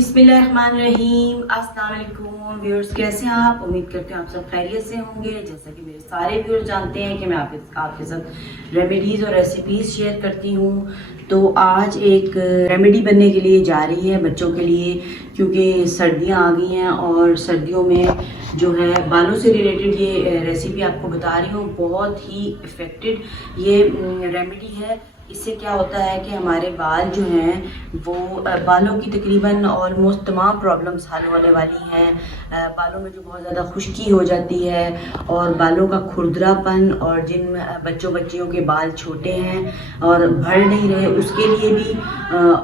बिस्मिल्लाहिर्रहमानिर्रहीम। अस्सलाम वालेकुम व्यूअर्स, कैसे हैं आप? उम्मीद करते हैं आप सब खैरियत से होंगे। जैसा कि मेरे सारे व्यूअर्स जानते हैं कि मैं आपके साथ रेमेडीज़ और रेसिपीज़ शेयर करती हूँ। तो आज एक रेमेडी बनने के लिए जा रही है बच्चों के लिए, क्योंकि सर्दियाँ आ गई हैं और सर्दियों में जो है बालों से रिलेटेड ये रेसिपी आपको बता रही हूँ। बहुत ही इफ़ेक्टिव ये रेमेडी है। इससे क्या होता है कि हमारे बाल जो हैं वो बालों की तकरीबन ऑलमोस्ट तमाम प्रॉब्लम्स हल होने वाली हैं। बालों में जो बहुत ज़्यादा खुश्की हो जाती है और बालों का खुरदरापन, और जिन बच्चों बच्चियों के बाल छोटे हैं और बढ़ नहीं रहे उसके लिए भी,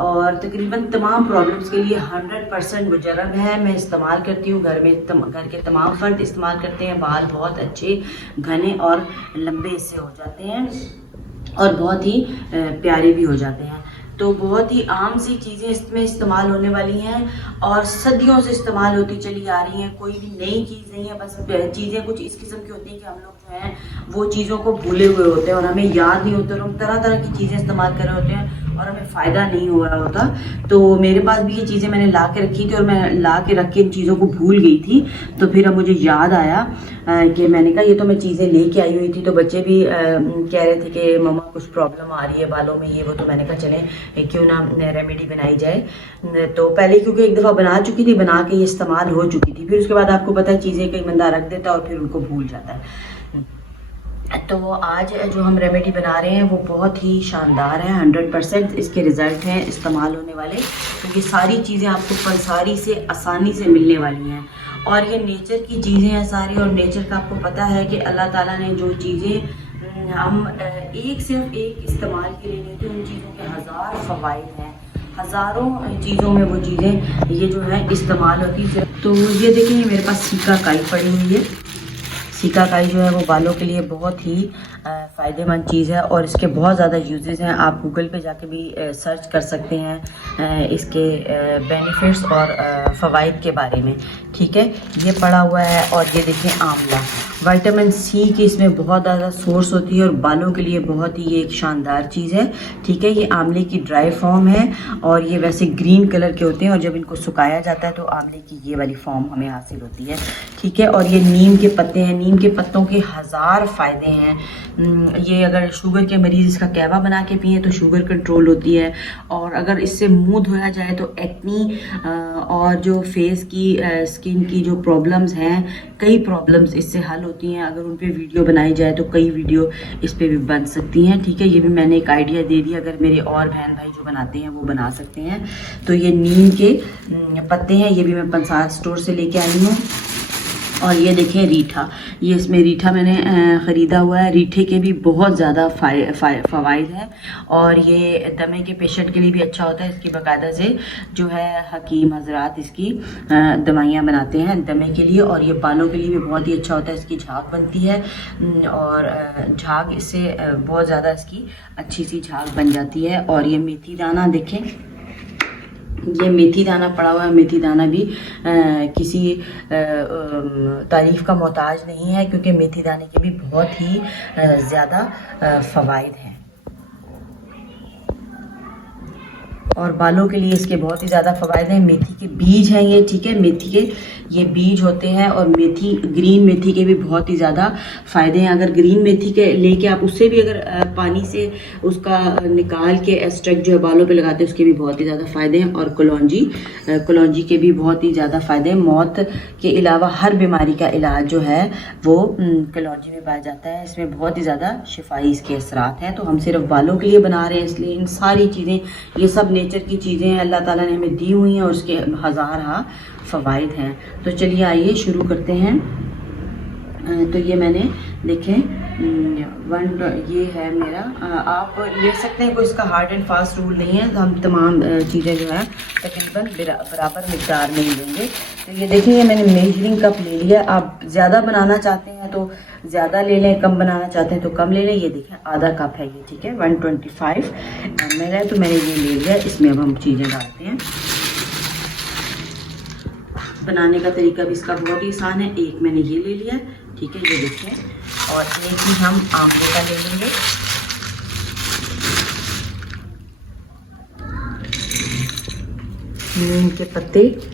और तकरीबन तमाम प्रॉब्लम्स के लिए 100% मुजर्रब है। मैं इस्तेमाल करती हूँ, घर के तमाम फ़र्द इस्तेमाल करते हैं। बाल बहुत अच्छे घने और लंबे इससे हो जाते हैं और बहुत ही प्यारे भी हो जाते हैं। तो बहुत ही आम सी चीज़ें इसमें इस्तेमाल होने वाली हैं और सदियों से इस्तेमाल होती चली आ रही हैं। कोई भी नई चीज़ नहीं है, बस चीज़ें कुछ इस किस्म की होती हैं कि हम लोग जो हैं वो चीज़ों को भूले हुए होते हैं और हमें याद नहीं होता, और हम तरह तरह की चीज़ें इस्तेमाल कर रहे होते हैं और हमें फ़ायदा नहीं हो रहा होता। तो मेरे पास भी ये चीज़ें मैंने ला के रखी थी और मैं ला के रख के इन चीज़ों को भूल गई थी। तो फिर अब मुझे याद आया कि मैंने कहा ये तो मैं चीज़ें लेके आई हुई थी। तो बच्चे भी कह रहे थे कि मम्मा कुछ प्रॉब्लम आ रही है बालों में, ये वो। तो मैंने कहा चलें क्यों ना रेमेडी बनाई जाए। तो पहले क्योंकि एक दफ़ा बना चुकी थी, बना के ये इस्तेमाल हो चुकी थी। फिर उसके बाद आपको पता है चीज़ें कई बंदा रख देता है और फिर उनको भूल जाता है। तो आज जो हम रेमेडी बना रहे हैं वो बहुत ही शानदार है। 100% इसके रिज़ल्ट हैं इस्तेमाल होने वाले, क्योंकि सारी चीज़ें आपको पंसारी से आसानी से मिलने वाली हैं और ये नेचर की चीज़ें हैं सारी। और नेचर का आपको पता है कि अल्लाह ताला ने जो चीज़ें हम सिर्फ एक इस्तेमाल के लिए नहीं थे, उन चीज़ों के हज़ार फ़वाइद हैं। हज़ारों चीज़ों में वो चीज़ें ये जो है इस्तेमाल होती है। तो ये देखिए मेरे पास सीकाकाई पड़ी हुई है। सीकाकाई जो है वो बालों के लिए बहुत ही फ़ायदेमंद चीज़ है और इसके बहुत ज़्यादा यूजेस हैं। आप गूगल पे जाके भी सर्च कर सकते हैं इसके बेनिफिट्स और फ़वाइद के बारे में। ठीक है, ये पड़ा हुआ है। और ये देखें आंवला, विटामिन सी की इसमें बहुत ज़्यादा सोर्स होती है और बालों के लिए बहुत ही ये एक शानदार चीज़ है। ठीक है, ये आंवले की ड्राई फॉर्म है और ये वैसे ग्रीन कलर के होते हैं और जब इनको सुखाया जाता है तो आंवले की ये वाली फॉर्म हमें हासिल होती है। ठीक है, और ये नीम के पत्ते हैं। नीम के पत्तों के हज़ार फ़ायदे हैं। ये अगर शुगर के मरीज़ इसका कहवा बना के पिए तो शुगर कंट्रोल होती है। और अगर इससे मुंह धोया जाए तो एक्नी और जो फेस की स्किन की जो प्रॉब्लम्स हैं, कई प्रॉब्लम्स इससे हल होती हैं। अगर उन पे वीडियो बनाई जाए तो कई वीडियो इस पे भी बन सकती हैं। ठीक है, ये भी मैंने एक आइडिया दे दिया, अगर मेरे और बहन भाई जो बनाते हैं वो बना सकते हैं। तो ये नीम के पत्ते हैं, ये भी मैं पंसार स्टोर से लेके आई हूँ। और ये देखें रीठा, ये इसमें रीठा मैंने ख़रीदा हुआ है। रीठे के भी बहुत ज़्यादा फ़वाइद हैं और ये दमे के पेशेंट के लिए भी अच्छा होता है। इसकी बाकायदा से जो है हकीम हजरात इसकी दवाइयाँ बनाते हैं दमे के लिए, और ये बालों के लिए भी बहुत ही अच्छा होता है। इसकी झाग बनती है और झाग इससे बहुत ज़्यादा इसकी अच्छी सी झाग बन जाती है। और ये मेथी दाना देखें, ये मेथी दाना पड़ा हुआ है। मेथी दाना भी किसी तारीफ़ का मोहताज नहीं है, क्योंकि मेथी दाने के भी बहुत ही ज़्यादा फ़वाइद हैं और बालों के लिए इसके बहुत ही ज़्यादा फ़वाइद हैं। मेथी के बीज हैं ये, ठीक है, मेथी के ये बीज होते हैं और मेथी, ग्रीन मेथी के भी बहुत ही ज़्यादा फ़ायदे हैं। अगर ग्रीन मेथी के लेके आप उससे भी अगर पानी से उसका निकाल के एक्सट्रैक्ट जो है बालों पे लगाते हैं, उसके भी बहुत ही ज़्यादा फ़ायदे हैं। और कलौंजी के भी बहुत ही ज़्यादा फ़ायदे हैं। मौत के अलावा हर बीमारी का इलाज जो है वो कलौंजी में पाया जाता है। इसमें बहुत ही ज़्यादा शिफाई इसके असरात हैं। तो हम सिर्फ बालों के लिए बना रहे हैं, इसलिए इन सारी चीज़ें, ये सब नेचर की चीज़ें हैं, अल्लाह ताला ने हमें दी हुई हैं और उसके हज़ार फ़वाइद हैं। तो चलिए आइए शुरू करते हैं। तो ये मैंने देखें ये है मेरा। आप ले सकते हैं, कोई इसका हार्ड एंड फास्ट रूल नहीं है। हम तमाम चीज़ें जो है तकरीबन बराबर मिक़दार में ही लेंगे। तो ये देखिए मैंने मेजरिंग कप ले लिया। आप ज़्यादा बनाना चाहते हैं तो ज़्यादा ले लें, कम बनाना चाहते हैं तो कम ले लें। ये देखें आधा कप है ये, ठीक है, 125 ml है। तो मैंने ये ले लिया। इसमें अब हम चीज़ें डालते हैं। बनाने का तरीका भी इसका बहुत ही आसान है। एक मैंने ये ले लिया, ठीक है, ये देखें, और एक ही हम आंवले का ले लेंगे। नीम के पत्ते 1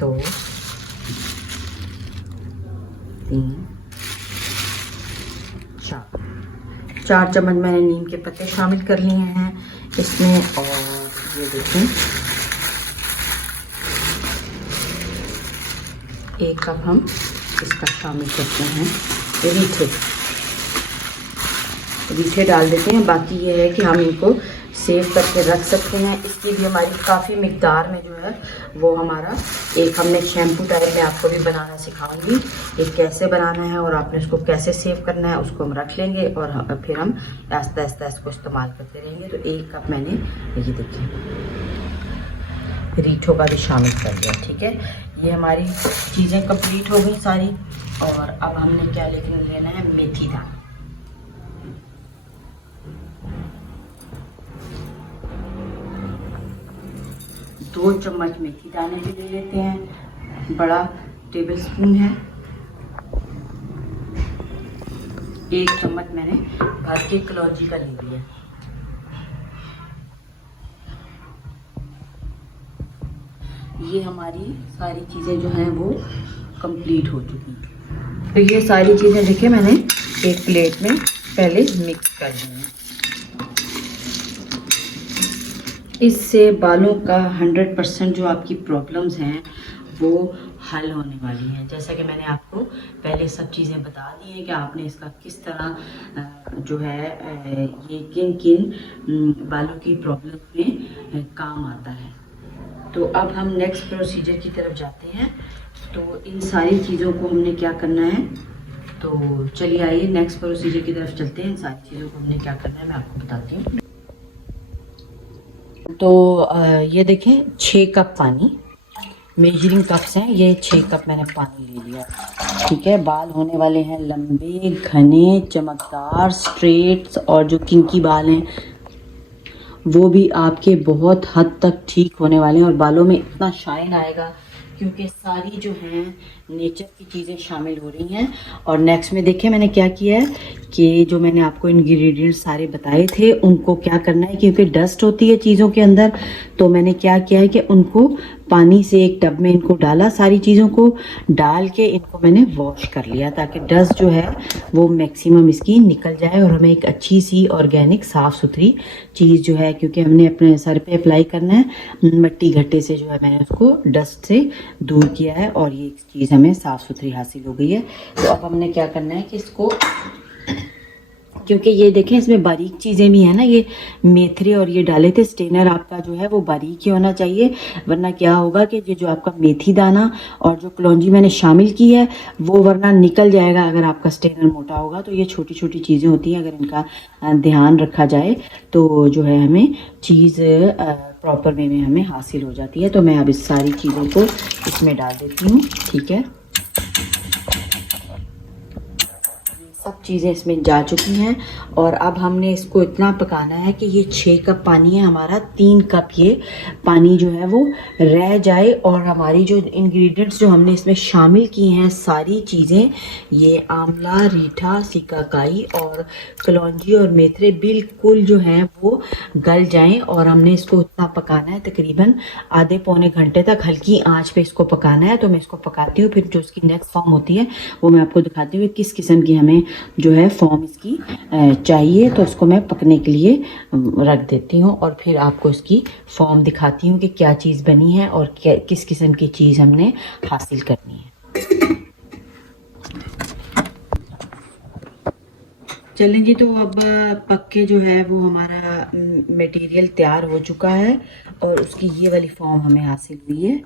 2 3 4 चम्मच मैंने नीम के पत्ते शामिल कर लिए हैं इसमें। और ये देखें 1 कप हम इसका शामिल करते हैं रीठे डाल देते हैं। बाकी ये है कि हम इनको सेव करके रख सकते हैं। इसकी भी हमारी काफ़ी मिकदार में जो है वो हमारा एक हमने शैम्पू टाइप में आपको भी बनाना सिखाऊंगी, ये कैसे बनाना है और आपने इसको कैसे सेव करना है उसको हम रख लेंगे और फिर हम आस्ता आस्ता इसको इस्तेमाल करते रहेंगे। तो 1 कप मैंने ये देखिए रीठों का भी शामिल कर दिया। ठीक है, ये हमारी चीज़ें कंप्लीट हो गई सारी। और अब हमने क्या लेना है, मेथी दाना। दो चम्मच मेथी दाने भी ले लेते हैं, बड़ा टेबल स्पून है। 1 चम्मच मैंने भर के कलौंजी का ले लिया। ये हमारी सारी चीज़ें जो हैं वो कंप्लीट हो चुकी हैं। तो ये सारी चीज़ें देखिए मैंने एक प्लेट में पहले मिक्स कर दी हैं। इससे बालों का 100% जो आपकी प्रॉब्लम्स हैं वो हल होने वाली हैं। जैसा कि मैंने आपको पहले सब चीज़ें बता दी हैं कि आपने इसका किस तरह जो है ये किन किन बालों की प्रॉब्लम में काम आता है। तो अब हम नेक्स्ट प्रोसीजर की तरफ जाते हैं। तो इन सारी चीज़ों को हमने क्या करना है, तो चलिए आइए नेक्स्ट प्रोसीजर की तरफ चलते हैं। इन सारी चीज़ों को हमने क्या करना है मैं आपको बताती हूँ। तो ये देखें 6 कप पानी, मेजरिंग कप्स हैं ये, 6 कप मैंने पानी ले लिया। ठीक है, बाल होने वाले हैं लंबे, घने, चमकदार, स्ट्रेट्स, और जो किंकी बाल हैं वो भी आपके बहुत हद तक ठीक होने वाले हैं और बालों में इतना शाइन आएगा क्योंकि सारी जो हैं नेचर की चीज़ें शामिल हो रही हैं। और नेक्स्ट में देखिए मैंने क्या किया है कि जो मैंने आपको इंग्रेडिएंट्स सारे बताए थे उनको क्या करना है, क्योंकि डस्ट होती है चीज़ों के अंदर। तो मैंने क्या किया है कि उनको पानी से एक टब में इनको डाला, सारी चीज़ों को डाल के इनको मैंने वॉश कर लिया ताकि डस्ट जो है वो मैक्सिमम इसकी निकल जाए और हमें एक अच्छी सी ऑर्गेनिक साफ़ सुथरी चीज़ जो है, क्योंकि हमने अपने सर पे अप्लाई करना है, मिट्टी घट्टे से जो है मैंने उसको डस्ट से दूर किया है और ये चीज़ हमें साफ़ सुथरी हासिल हो गई है। तो अब हमने क्या करना है कि इसको, क्योंकि ये देखें इसमें बारीक चीज़ें भी हैं ना, ये मेथरे और ये डाले थे, स्टेनर आपका जो है वो बारीक ही होना चाहिए, वरना क्या होगा कि ये जो आपका मेथी दाना और जो कलौंजी मैंने शामिल की है वो वरना निकल जाएगा अगर आपका स्टेनर मोटा होगा। तो ये छोटी छोटी चीज़ें होती हैं, अगर इनका ध्यान रखा जाए तो जो है हमें चीज़ प्रॉपर वे में हमें हासिल हो जाती है। तो मैं अब इस सारी चीज़ों को इसमें डाल देती हूँ। ठीक है, सब चीज़ें इसमें जा चुकी हैं और अब हमने इसको इतना पकाना है कि ये 6 कप पानी है हमारा, 3 कप ये पानी जो है वो रह जाए और हमारी जो इंग्रेडिएंट्स जो हमने इसमें शामिल किए हैं सारी चीज़ें, ये आंवला, रीठा, सिकाकाई और कलौंजी और मेथरे बिल्कुल जो हैं वो गल जाएं। और हमने इसको इतना पकाना है तकरीबन आधे पौने घंटे तक, हल्की आंच पे इसको पकाना है। तो मैं इसको पकाती हूँ, फिर जो उसकी नेक्स्ट फॉर्म होती है वो मैं आपको दिखाती हूँ किस किस्म की हमें जो है फॉर्म इसकी चाहिए। तो इसको मैं पकने के लिए रख देती हूँ और फिर आपको इसकी फॉर्म दिखाती हूँ कि क्या चीज़ बनी है और किस किस्म की चीज़ हमने हासिल करनी है। चलें जी, तो अब पक के जो है वो हमारा मटेरियल तैयार हो चुका है और उसकी ये वाली फॉर्म हमें हासिल हुई है।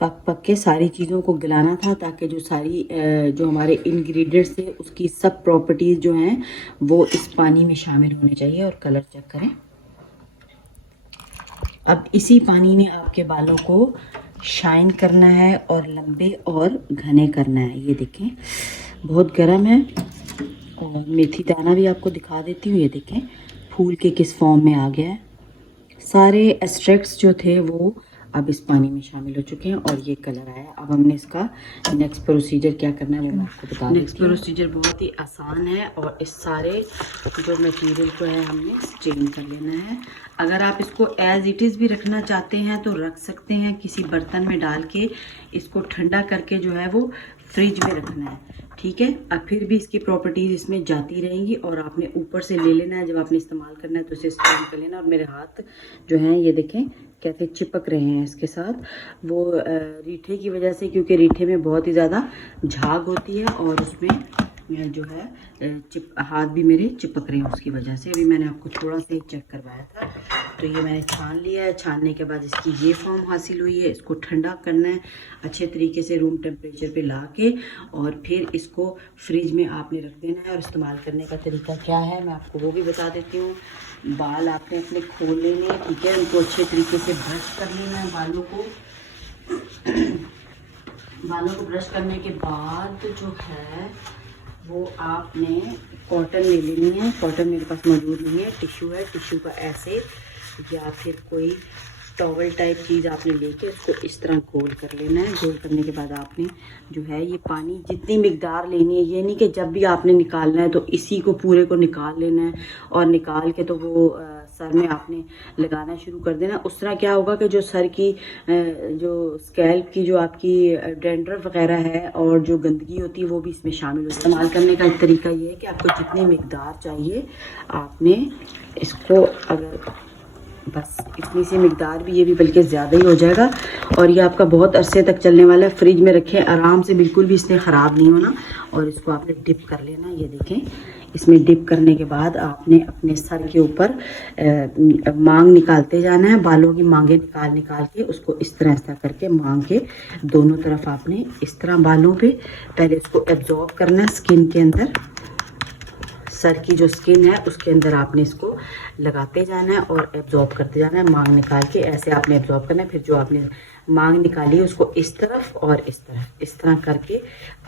पक पक के सारी चीज़ों को गलाना था ताकि जो सारी जो हमारे इंग्रेडिएंट्स थे उसकी सब प्रॉपर्टीज़ जो हैं वो इस पानी में शामिल होने चाहिए। और कलर चेक करें। अब इसी पानी में आपके बालों को शाइन करना है और लंबे और घने करना है। ये देखें बहुत गर्म है। और मेथी दाना भी आपको दिखा देती हूँ, ये देखें फूल के किस फॉर्म में आ गया है। सारे एक्सट्रैक्ट्स जो थे वो अब इस पानी में शामिल हो चुके हैं और ये कलर आया। अब हमने इसका नेक्स्ट प्रोसीजर क्या करना है वो मैं आपको बता दूँ। नेक्स्ट प्रोसीजर बहुत ही आसान है और इस सारे जो मटेरियल को है हमने स्ट्रेन कर लेना है। अगर आप इसको एज इट इज़ भी रखना चाहते हैं तो रख सकते हैं, किसी बर्तन में डाल के इसको ठंडा करके जो है वो फ्रिज में रखना है, ठीक है। अब फिर भी इसकी प्रॉपर्टीज़ इसमें जाती रहेंगी और आपने ऊपर से ले लेना है, जब आपने इस्तेमाल करना है तो इसे स्ट्रेन कर लेना। और मेरे हाथ जो हैं ये देखें कैसे चिपक रहे हैं इसके साथ, वो रीठे की वजह से, क्योंकि रीठे में बहुत ही ज़्यादा झाग होती है और उसमें जो है हाथ भी मेरे चिपक रहे हैं उसकी वजह से। अभी मैंने आपको थोड़ा सा ही चेक करवाया था, तो ये मैंने छान लिया है। छानने के बाद इसकी ये फॉर्म हासिल हुई है। इसको ठंडा करना है अच्छे तरीके से रूम टेम्परेचर पे ला के, और फिर इसको फ्रिज में आपने रख देना है। और इस्तेमाल करने का तरीका क्या है मैं आपको वो भी बता देती हूँ। बाल आपने अपने खोल लेने हैं, ठीक है, उनको अच्छे तरीके से ब्रश कर लेना है। बालों को ब्रश करने के बाद जो है वो आपने कॉटन ले लेनी है। कॉटन मेरे पास मौजूद नहीं है, टिश्यू है। टिश्यू का ऐसे या फिर कोई टॉवल टाइप चीज़ आपने लेके इसको इस तरह गोल कर लेना है। गोल करने के बाद आपने जो है ये पानी जितनी मिकदार लेनी है, ये नहीं कि जब भी आपने निकालना है तो इसी को पूरे को निकाल लेना है और निकाल के तो वो सर में आपने लगाना शुरू कर देना। उस तरह क्या होगा कि जो सर की जो स्कैल्प की जो आपकी डैंड्रफ वगैरह है और जो गंदगी होती है वो भी इसमें शामिल हो। इस्तेमाल करने का तरीका ये है कि आपको जितनी मिकदार चाहिए आपने इसको, अगर बस इतनी सी मिकदार भी, ये भी बल्कि ज़्यादा ही हो जाएगा। और ये आपका बहुत अरसे तक चलने वाला है। फ्रिज में रखें आराम से, बिल्कुल भी इसने ख़राब नहीं होना। और इसको आपने डिप कर लेना। ये देखें, इसमें डिप करने के बाद आपने अपने सर के ऊपर मांग निकालते जाना है। बालों की मांगे निकाल के उसको इस तरह करके मांग के दोनों तरफ आपने इस तरह बालों पे पहले इसको एब्जॉर्ब करना है। स्किन के अंदर, सर की जो स्किन है उसके अंदर आपने इसको लगाते जाना है और एब्जॉर्ब करते जाना है। मांग निकाल के ऐसे आपने एब्जॉर्ब करना है। फिर जो आपने मांग निकाली है उसको इस तरफ और इस तरह करके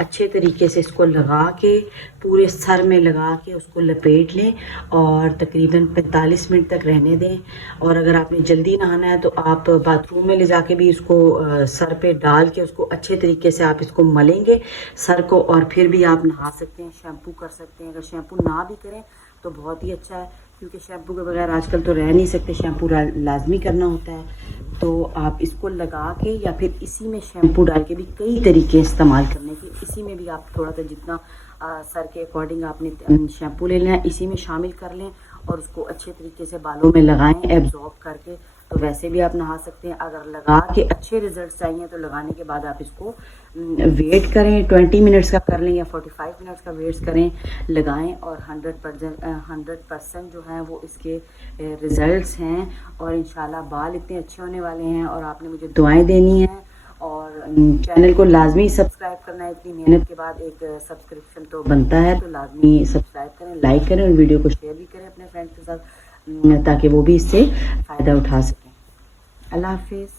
अच्छे तरीके से इसको लगा के पूरे सर में लगा के उसको लपेट लें और तकरीबन 45 मिनट तक रहने दें। और अगर आपने जल्दी नहाना है तो आप बाथरूम में ले जाके भी इसको सर पे डाल के उसको अच्छे तरीके से आप इसको मलेंगे सर को, और फिर भी आप नहा सकते हैं, शैम्पू कर सकते हैं। अगर शैम्पू ना भी करें तो बहुत ही अच्छा है, क्योंकि शैम्पू के बगैर आजकल तो रह नहीं सकते, शैम्पू लाजमी करना होता है। तो आप इसको लगा के या फिर इसी में शैम्पू डाल के भी कई तरीके इस्तेमाल करने के। इसी में भी आप थोड़ा सा जितना सर के अकॉर्डिंग आपने शैम्पू ले लेना है, इसी में शामिल कर लें और उसको अच्छे तरीके से बालों में लगाएं एब्जॉर्ब करके। तो वैसे भी आप नहा सकते हैं। अगर लगा के अच्छे रिजल्ट चाहिए तो लगाने के बाद आप इसको वेट करें, 20 मिनट्स का कर लें या 45 मिनट्स का वेट करें, लगाएं और 100% जो है वो इसके रिजल्ट्स हैं। और इंशाल्लाह बाल इतने अच्छे होने वाले हैं। और आपने मुझे दुआएं देनी है और चैनल को लाजमी सब्सक्राइब करना है। इतनी मेहनत के बाद एक सब्सक्रिप्शन तो बनता है, तो लाजमी सब्सक्राइब करें, लाइक करें और वीडियो को शेयर भी करें अपने फ्रेंड्स के साथ, ताकि वो भी इससे फ़ायदा उठा सकें। अल्लाह हाफिज़।